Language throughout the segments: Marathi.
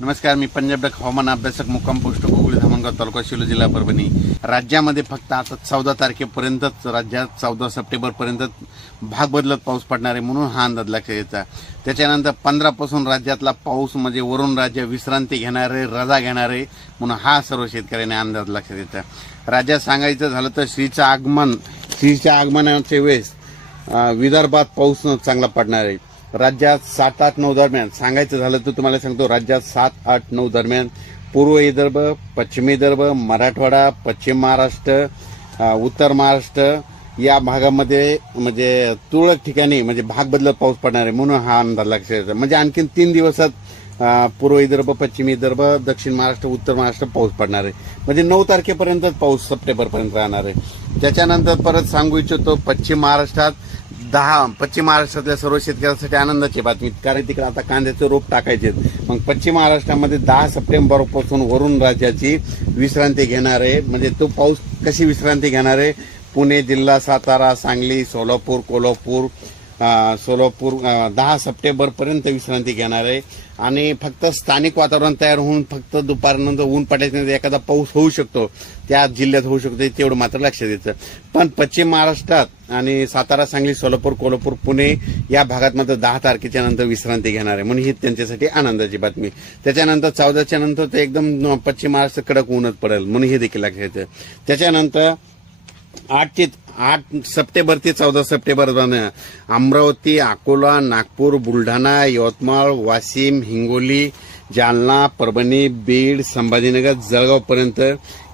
नमस्कार, मी पंजाब डक हवामान अभ्यासक मुक्काम पोस्ट गोकुळी धामणगाव तालुका शिलो जिल्हा परभणी। राज्यामध्ये फक्त आता 14 तारखेपर्यंतच राज्यात 14 सप्टेंबरपर्यंत भाग बदलत पाऊस पडणार आहे म्हणून हा अंदाज लक्षात घ्यायचा। त्याच्यानंतर 15 पासून राज्यातला पाऊस म्हणजे वरून राज्य विश्रांती घेणार आहे, रजा घेणार आहे म्हणून हा सर्व शेतकऱ्यांनी अंदाज लक्षात घ्यायचा। राज्यात सांगायचं झालं तर श्रीच्या आगमनाच्या वेळेस विदर्भात पाऊस चांगला पडणार आहे। राज्यात 7, 8, 9 दरम्यान सांगायचं झालं तर तुम्हाला सांगतो, राज्यात 7, 8, 9 दरम्यान पूर्व विदर्भ, पश्चिम विदर्भ, मराठवाडा, पश्चिम महाराष्ट्र, उत्तर महाराष्ट्र या भागामध्ये म्हणजे तुरळक ठिकाणी म्हणजे भाग बदलत पाऊस पडणार आहे म्हणून हा अंदाज लक्षात घ्यायचा। म्हणजे आणखीन 3 दिवसात पूर्व विदर्भ, पश्चिम विदर्भ, दक्षिण महाराष्ट्र, उत्तर महाराष्ट्र पाऊस पडणार आहे। म्हणजे 9 तारखेपर्यंत पाऊस सप्टेंबरपर्यंत राहणार आहे। त्याच्यानंतर परत सांगू इच्छितो, पश्चिम महाराष्ट्रातल्या सर्व शेतकऱ्यांसाठी आनंदाची बातमी, कारण तिकडे आता कांद्याचे रोप टाकायचे। मग पश्चिम महाराष्ट्रामध्ये 10 सप्टेंबरपासून वरून राज्याची विश्रांती घेणार आहे। म्हणजे तो पाऊस कशी विश्रांती घेणार आहे? पुणे जिल्हा, सातारा, सांगली, सोलापूर, कोल्हापूर, 10 सप्टेंबरपर्यंत विश्रांती घेणार आहे। आणि फक्त स्थानिक वातावरण तयार होऊन फक्त दुपारनंतर ऊन पडल्यानंतर एखादा पाऊस होऊ शकतो, त्या जिल्ह्यात होऊ शकतो, तेवढं मात्र लक्षात द्यायचं। पण पश्चिम महाराष्ट्रात आणि सातारा, सांगली, सोलापूर, कोल्हापूर, पुणे या भागात मात्र 10 तारखेच्या नंतर विश्रांती घेणार आहे म्हणून ही त्यांच्यासाठी आनंदाची बातमी। त्याच्यानंतर 14च्या नंतर ते एकदम पश्चिम महाराष्ट्र कडक ऊनच पडेल म्हणून हे देखील लक्षात घ्यायचं। त्याच्यानंतर 8 सप्टेंबर ते 14 सप्टेंबर अमरावती, अकोला, नागपूर, बुलढाणा, यवतमाळ, वाशिम, हिंगोली, जालना, परभणी, बीड, संभाजीनगर, जळगाव पर्यंत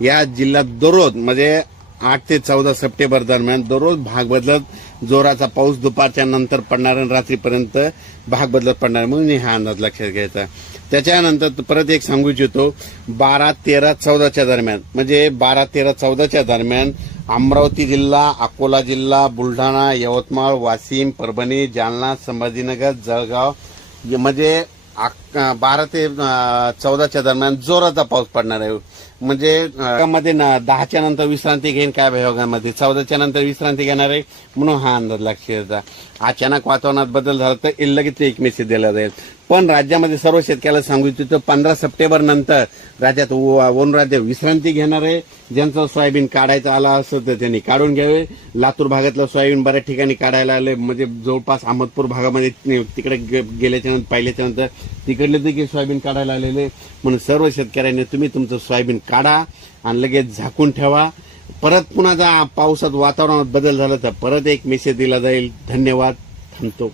या जिल्ह्यात दररोज म्हणजे 8 ते 14 सप्टेंबर दरम्यान दररोज भाग बदलत जोराचा पाऊस दुपारच्या नंतर पडणार आणि रात्रीपर्यंत भाग बदलत पडणार म्हणून हा अंदाज लक्षात घ्यायचा। त्याच्यानंतर परत एक सांगू इच्छितो, 12, 13, 14च्या दरम्यान म्हणजे 12, 13, 14च्या दरम्यान अमरावती जिल्हा, अकोला जिल्हा, बुलढाणा, यवतमाळ, वाशिम, परभणी, जालना, संभाजीनगर, जळगाव म्हणजे 12 ते 14च्या दरम्यान जोराचा पाऊस पडणार आहे। म्हणजे मध्ये 10च्या नंतर विश्रांती घेईन काय विभागामध्ये, 14च्या नंतर विश्रांती घेणार आहे म्हणून हा अंदाज लक्षात घ्यायचा। अचानक वातावरणात बदल झाला तर लगेच एक मेसेज दिला जाईल। पण राज्यामध्ये सर्व शेतकऱ्याला सांगू इच्छितो, 15 सप्टेंबर नंतर राज्यात वरून राज्य विश्रांती घेणार आहे। ज्यांचं सोयाबीन काढायचं आला असेल तर त्यांनी काढून घ्यावे। लातूर भागातलं सोयाबीन बऱ्याच ठिकाणी काढायला आले, म्हणजे जवळपास अहमदपूर भागामध्ये तिकडे गेल्याच्या नंतर पाहिल्याच्या नंतर तिकडले देखील सोयाबीन काढायला आलेले म्हणून सर्व शेतकऱ्यांनी तुम्ही तुमचं सोयाबीन काढा आणि लगेच झाकून ठेवा। परत पुन्हा पावसात वातावरणात बदल झाला तर परत एक मेसेज दिला जाईल। धन्यवाद, थांबतो।